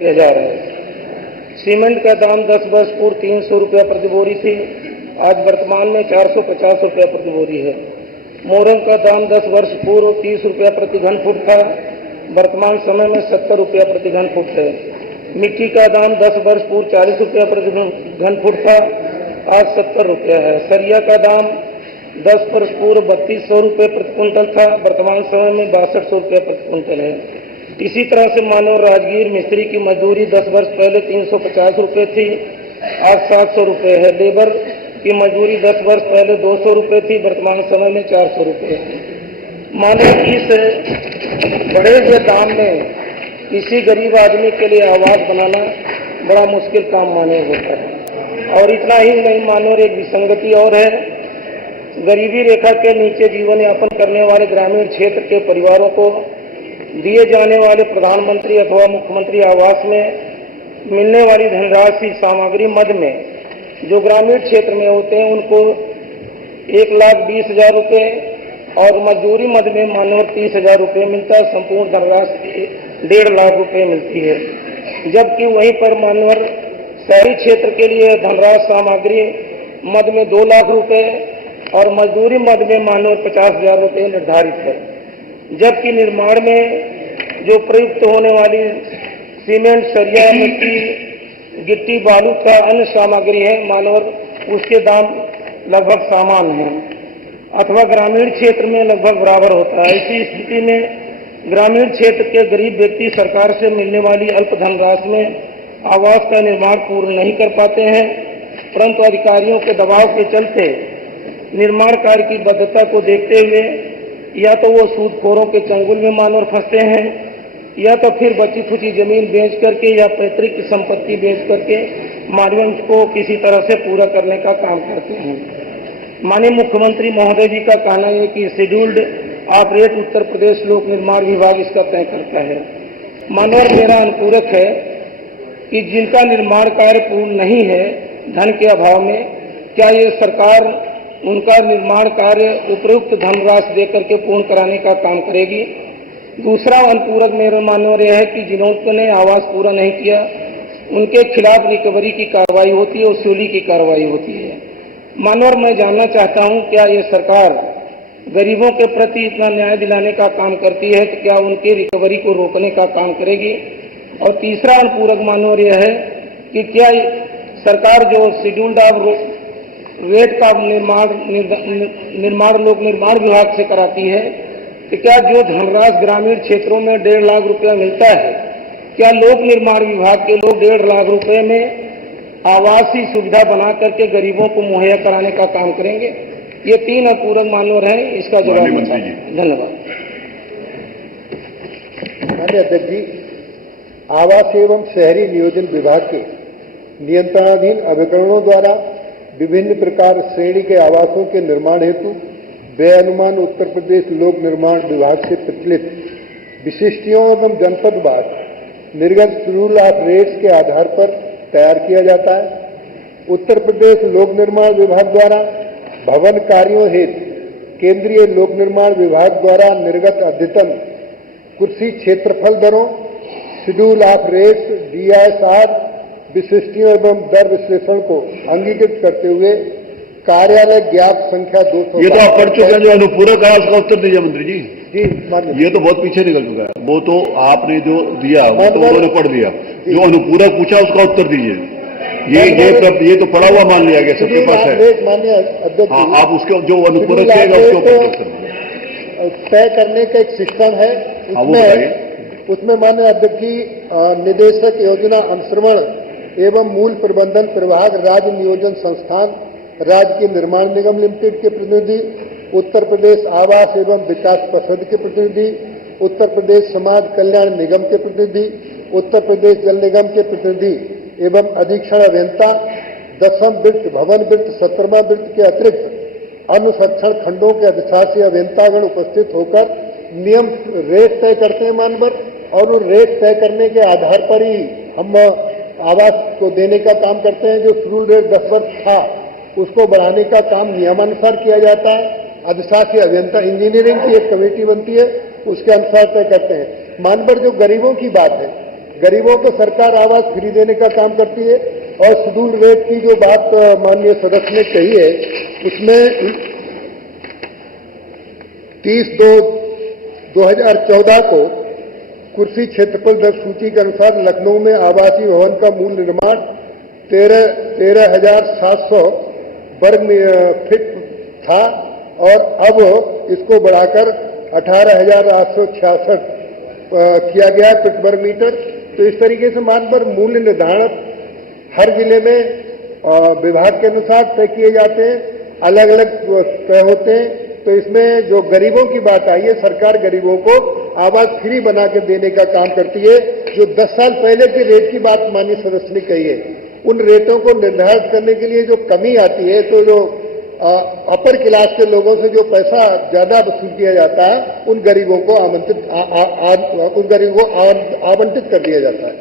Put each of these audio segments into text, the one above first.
किया जा रहा है। सीमेंट का दाम 10 वर्ष पूर्व 300 रुपया प्रति बोरी थी, आज वर्तमान में 450 रुपया प्रति बोरी है। मोरंग का दाम 10 वर्ष पूर्व 30 रुपया प्रति घन फुट था, वर्तमान समय में 70 रुपया प्रति घन फुट है। मिट्टी का दाम 10 वर्ष पूर्व 40 रुपया प्रति घन फुट था, आज 70 रुपया है। सरिया का दाम 10 वर्ष पूर्व 3200 रुपये प्रति कुंटल था, वर्तमान समय में 6200 रुपया प्रति कुंटल है। इसी तरह से मानो राजगीर मिस्त्री की मजदूरी 10 वर्ष पहले 350 रुपये थी, आज 700 रुपये है। लेबर की मजदूरी 10 वर्ष पहले 200 रुपये थी, वर्तमान समय में 400 रुपये है। मानो इस बढ़े हुए दाम में किसी गरीब आदमी के लिए आवास बनाना बड़ा मुश्किल काम माने होता है। और इतना ही नहीं, मानो एक विसंगति और है, गरीबी रेखा के नीचे जीवन यापन करने वाले ग्रामीण क्षेत्र के परिवारों को दिए जाने वाले प्रधानमंत्री अथवा मुख्यमंत्री आवास में मिलने वाली धनराशि सामग्री मद में जो ग्रामीण क्षेत्र में होते हैं उनको 1,20,000 रुपये और मजदूरी मद में मानव 30,000 रुपये मिलता है। संपूर्ण धनराशि 1.5 लाख रुपये मिलती है। जबकि वहीं पर मानवर शहरी क्षेत्र के लिए धनराशि सामग्री मद में 2 लाख रुपये और मजदूरी मद में मानव 50,000 रुपये निर्धारित है। जबकि निर्माण में जो प्रयुक्त होने वाली सीमेंट, सरिया, मिट्टी, गिट्टी, बालू का अन्य सामग्री है, मानव उसके दाम लगभग समान हैं अथवा ग्रामीण क्षेत्र में लगभग बराबर होता है। इसी स्थिति में ग्रामीण क्षेत्र के गरीब व्यक्ति सरकार से मिलने वाली अल्प धनराशि में आवास का निर्माण पूर्ण नहीं कर पाते हैं, परंतु अधिकारियों के दबाव के चलते निर्माण कार्य की बद्धता को देखते हुए या तो वो सूदखोरों के चंगुल में मानवर फंसते हैं या तो फिर बची खुची जमीन बेच करके या पैतृक संपत्ति बेच करके मानव को किसी तरह से पूरा करने का काम करते हैं। माननीय मुख्यमंत्री महोदय जी का कहना है कि शेड्यूल्ड ऑपरेट उत्तर प्रदेश लोक निर्माण विभाग इसका तय करता है। मानवर मेरा अनुपूरक है कि जिनका निर्माण कार्य पूर्ण नहीं है धन के अभाव में, क्या ये सरकार उनका निर्माण कार्य उपयुक्त धनराशि देकर के पूर्ण कराने का काम करेगी। दूसरा अनुपूरक मेरा मानना यह है कि जिन्होंने आवास पूरा नहीं किया उनके खिलाफ रिकवरी की कार्रवाई होती है, वसूली की कार्रवाई होती है। मानवर मैं जानना चाहता हूं, क्या ये सरकार गरीबों के प्रति इतना न्याय दिलाने का काम करती है तो क्या उनकी रिकवरी को रोकने का काम करेगी। और तीसरा अनुपूरक मानवर यह है कि क्या सरकार जो शेड्यूल्ड ऑफ रेट का निर्माण लोक निर्माण विभाग से कराती है कि क्या जो धनराशि ग्रामीण क्षेत्रों में 1.5 लाख रुपया मिलता है, क्या लोक निर्माण विभाग के लोग 1.5 लाख रुपए में आवासीय सुविधा बना करके गरीबों को मुहैया कराने का काम करेंगे। ये 3 अनुपूरक मानवर हैं, इसका जवाब धन्यवाद। माननीय अध्यक्ष जी, आवास एवं शहरी नियोजन विभाग के नियंत्रणाधीन अभिकरणों द्वारा विभिन्न प्रकार श्रेणी के आवासों के निर्माण हेतु व्यय अनुमान उत्तर प्रदेश लोक निर्माण विभाग से प्रचलित विशिष्टियों एवं जनपदवार निर्गत शेड्यूल ऑफ रेट्स के आधार पर तैयार किया जाता है। उत्तर प्रदेश लोक निर्माण विभाग द्वारा भवन कार्यों हेतु केंद्रीय लोक निर्माण विभाग द्वारा निर्गत अद्यतन कृषि क्षेत्रफल दरों, शेड्यूल ऑफ रेट्स, DSR विशिष्टियों एवं दर विश्लेषण को अंगीकृत करते हुए कार्यालय ज्ञाप संख्या 200। ये तो आप पढ़ चुके हैं, जो अनुपूरक है उसका उत्तर दीजिए मंत्री जी। जी माननीय, ये तो बहुत पीछे निकल चुका है, वो तो आपने जो दिया वो तो उन्होंने पढ़ दिया। जो अनुपूरक पूछा उसका उत्तर दीजिए। ये तो पढ़ा हुआ मान लिया गया, सबके पास है। माननीय अध्यक्ष, हाँ, आप उसके जो अनुपूरक है उसके ऊपर तय करने का एक सिस्टम है, उसमें माननीय अध्यक्ष जी निदेशक योजना अनुश्रवण एवं मूल प्रबंधन प्रभाग राज्य नियोजन संस्थान राज्य निर्माण निगम लिमिटेड के प्रतिनिधि, उत्तर प्रदेश आवास एवं विकास परिषद के प्रतिनिधि, उत्तर प्रदेश समाज कल्याण निगम के प्रतिनिधि, उत्तर प्रदेश जल निगम के प्रतिनिधि एवं अधीक्षण अभियंता 10वीं वृत्त, भवन वृत्त, 17वां वृत्त के अतिरिक्त अनुसक्षण खंडों के अधिशासी अभियंतागण उपस्थित होकर नियम रेट तय करते हैं मानवर, और उन रेट तय करने के आधार पर ही हम आवास को देने का काम करते हैं। जो शेड्यूल रेट 10 वर्ष था उसको बढ़ाने का काम नियमानुसार किया जाता है। अधिशासी अभियंता इंजीनियरिंग की एक कमेटी बनती है, उसके अनुसार तय करते हैं। मानवर जो गरीबों की बात है, गरीबों को सरकार आवास फ्री देने का काम करती है। और शेड्यूल रेट की जो बात माननीय सदस्य ने कही है, उसमें 30/2/2014 को कुर्सी क्षेत्रफल दर सूची के अनुसार लखनऊ में आवासीय भवन का मूल निर्माण 13,700 वर्ग फीट था और अब इसको बढ़ाकर 18,866 किया गया प्रति वर्ग मीटर। तो इस तरीके से मान पर मूल्य निर्धारण हर जिले में विभाग के अनुसार तय किए जाते हैं, अलग अलग तय होते हैं। तो इसमें जो गरीबों की बात आई है, सरकार गरीबों को आवास फ्री बना के देने का काम करती है। जो 10 साल पहले के रेट की बात माननीय सदस्य ने कही है, उन रेटों को निर्धारित करने के लिए जो कमी आती है, तो जो अपर क्लास के लोगों से जो पैसा ज्यादा वसूल किया जाता है, उन गरीबों को आवंटित कर दिया जाता है।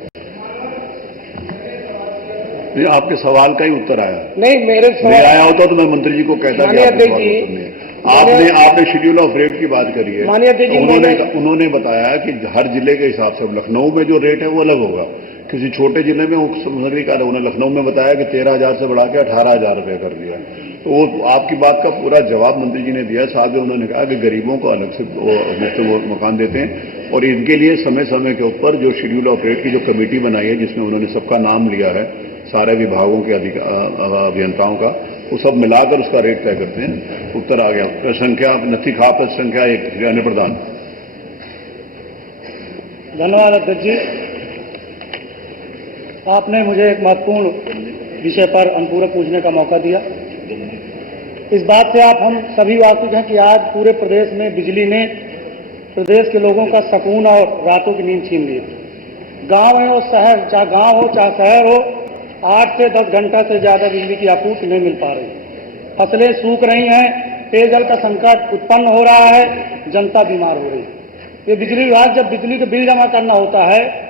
ये आपके सवाल का ही उत्तर आया। नहीं, मेरे नहीं आया होता तो मैं मंत्री जी को कहता कि आपके सवाल का उत्तर नहीं है। आपने शेड्यूल ऑफ रेट की बात करी है, तो उन्होंने बताया कि हर जिले के हिसाब से लखनऊ में जो रेट है वो अलग होगा। किसी छोटे जिले में वो सामग्री का उन्होंने लखनऊ में बताया कि 13,000 से बढ़ा के 18,000 रुपये कर दिया। तो वो आपकी बात का पूरा जवाब मंत्री जी ने दिया। साथ में उन्होंने कहा कि गरीबों को अलग से मुफ्त मकान देते हैं और इनके लिए समय समय के ऊपर जो शेड्यूल ऑफ रेट की जो कमेटी बनाई है, जिसमें उन्होंने सबका नाम लिया है, सारे विभागों के अभियंताओं का, वो सब मिलाकर उसका रेट तय करते हैं। उत्तर आ गया। संख्या नथी खा पर संख्या 1 अन्य प्रधान। धन्यवाद अध्यक्ष जी। आपने मुझे एक महत्वपूर्ण विषय पर अनुपूरक पूछने का मौका दिया। इस बात से हम सभी वाकिफ हैं कि आज पूरे प्रदेश में बिजली ने प्रदेश के लोगों का सुकून और रातों की नींद छीन ली। गांव है और शहर, चाहे गांव हो चाहे शहर हो, 8 से 10 घंटा से ज्यादा बिजली की आपूर्ति नहीं मिल पा रही। फसलें सूख रही हैं, पेयजल का संकट उत्पन्न हो रहा है, जनता बीमार हो रही है। ये बिजली विभाग जब बिजली का बिल जमा करना होता है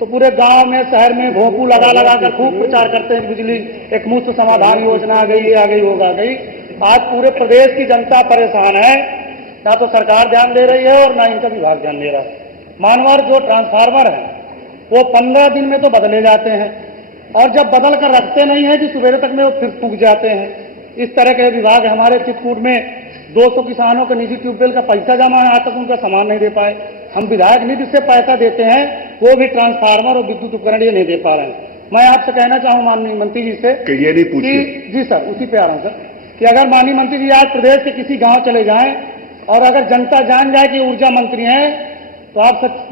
तो पूरे गांव में, शहर में भोंपू लगा कर खूब प्रचार करते हैं, बिजली एक मुफ्त समाधान योजना आ गई, ये आ गई, वो आ गई। आज पूरे प्रदेश की जनता परेशान है, ना तो सरकार ध्यान दे रही है और ना इनका विभाग ध्यान दे रहा है। मानवर जो ट्रांसफार्मर है वो 15 दिन में तो बदले जाते हैं और जब बदल कर रखते नहीं है कि सवेरे तक में वो फिर फूक जाते हैं। इस तरह के विभाग हमारे चित्रकूट में 200 किसानों के निजी ट्यूबवेल का पैसा जमा है, आज तक उनका सामान नहीं दे पाए। हम विधायक निधि से पैसा देते हैं, वो भी ट्रांसफार्मर और विद्युत उपकरण ये नहीं दे पा रहे हैं। मैं आपसे कहना चाहूँ माननीय मंत्री जी से कि ये नहीं पूछिए। जी सर, उसी पे आ रहा हूँ सर, कि अगर माननीय मंत्री जी आज प्रदेश के किसी गांव चले जाएं और अगर जनता जान जाए कि ऊर्जा मंत्री हैं, तो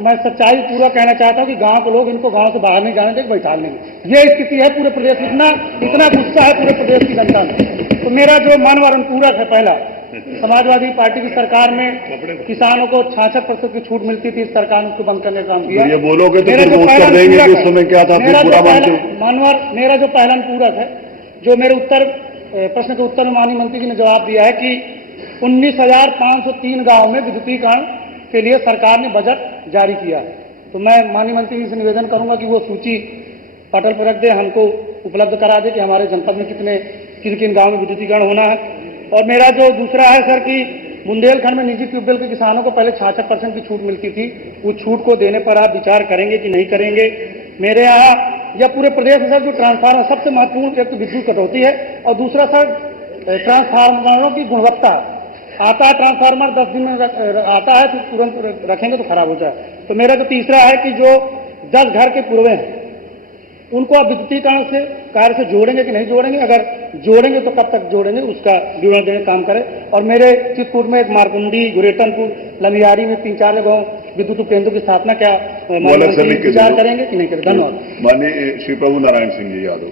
मैं सच्चाई पूरा कहना चाहता हूँ कि गांव के लोग इनको गांव से बाहर नहीं जाने देंगे, बैठा लेंगे। ये स्थिति है पूरे प्रदेश में, इतना गुस्सा है पूरे प्रदेश की जनता में। तो मेरा जो मानव अनुपूरक है, पहला, समाजवादी पार्टी की सरकार में किसानों को 66% की छूट मिलती थी, इस सरकार ने उसको बंद करने का काम किया। ये बोलोगे तो फिर उत्तर देंगे कि उस समय क्या था, फिर पूरा मानवर मेरा जो पहला अनुपूरक है, जो मेरे प्रश्न के उत्तर में माननीय मंत्री जी ने जवाब दिया है कि 19,503 गाँव में विद्युतीकरण के लिए सरकार ने बजट जारी किया। तो मैं माननीय मंत्री जी से निवेदन करूंगा कि वो सूची पटल पर रख दे, हमको उपलब्ध करा दे कि हमारे जनपद में किन किन गाँव में विद्युतीकरण होना है। और मेरा जो दूसरा है सर कि बुंदेलखंड में निजी ट्यूबवेल के किसानों को पहले 66% की छूट मिलती थी, उस छूट को देने पर आप विचार करेंगे कि नहीं करेंगे। मेरे यहाँ या पूरे प्रदेश में सर जो ट्रांसफार्मर सबसे महत्वपूर्ण, एक तो विद्युत कटौती है और दूसरा सर ट्रांसफार्मरों की गुणवत्ता। आता है ट्रांसफार्मर 10 दिन में आता है, फिर तुरंत रखेंगे तो खराब हो जाए। तो मेरा जो तीसरा है कि जो 10 घर के पूर्वे हैं उनको आप विद्युतीकरण से कार्य से जोड़ेंगे कि नहीं जोड़ेंगे, अगर जोड़ेंगे तो कब तक जोड़ेंगे, उसका विवरण देने का काम करें। और मेरे चित्रकूट में एक मारकुंडी, गुरेटनपुर, लमियारी में 3-4 जगहों विद्युत उपकेंद्रों की स्थापना क्या विचार करेंगे कि नहीं करेंगे। धन्यवाद। माननीय श्री प्रभु नारायण सिंह जी यादव।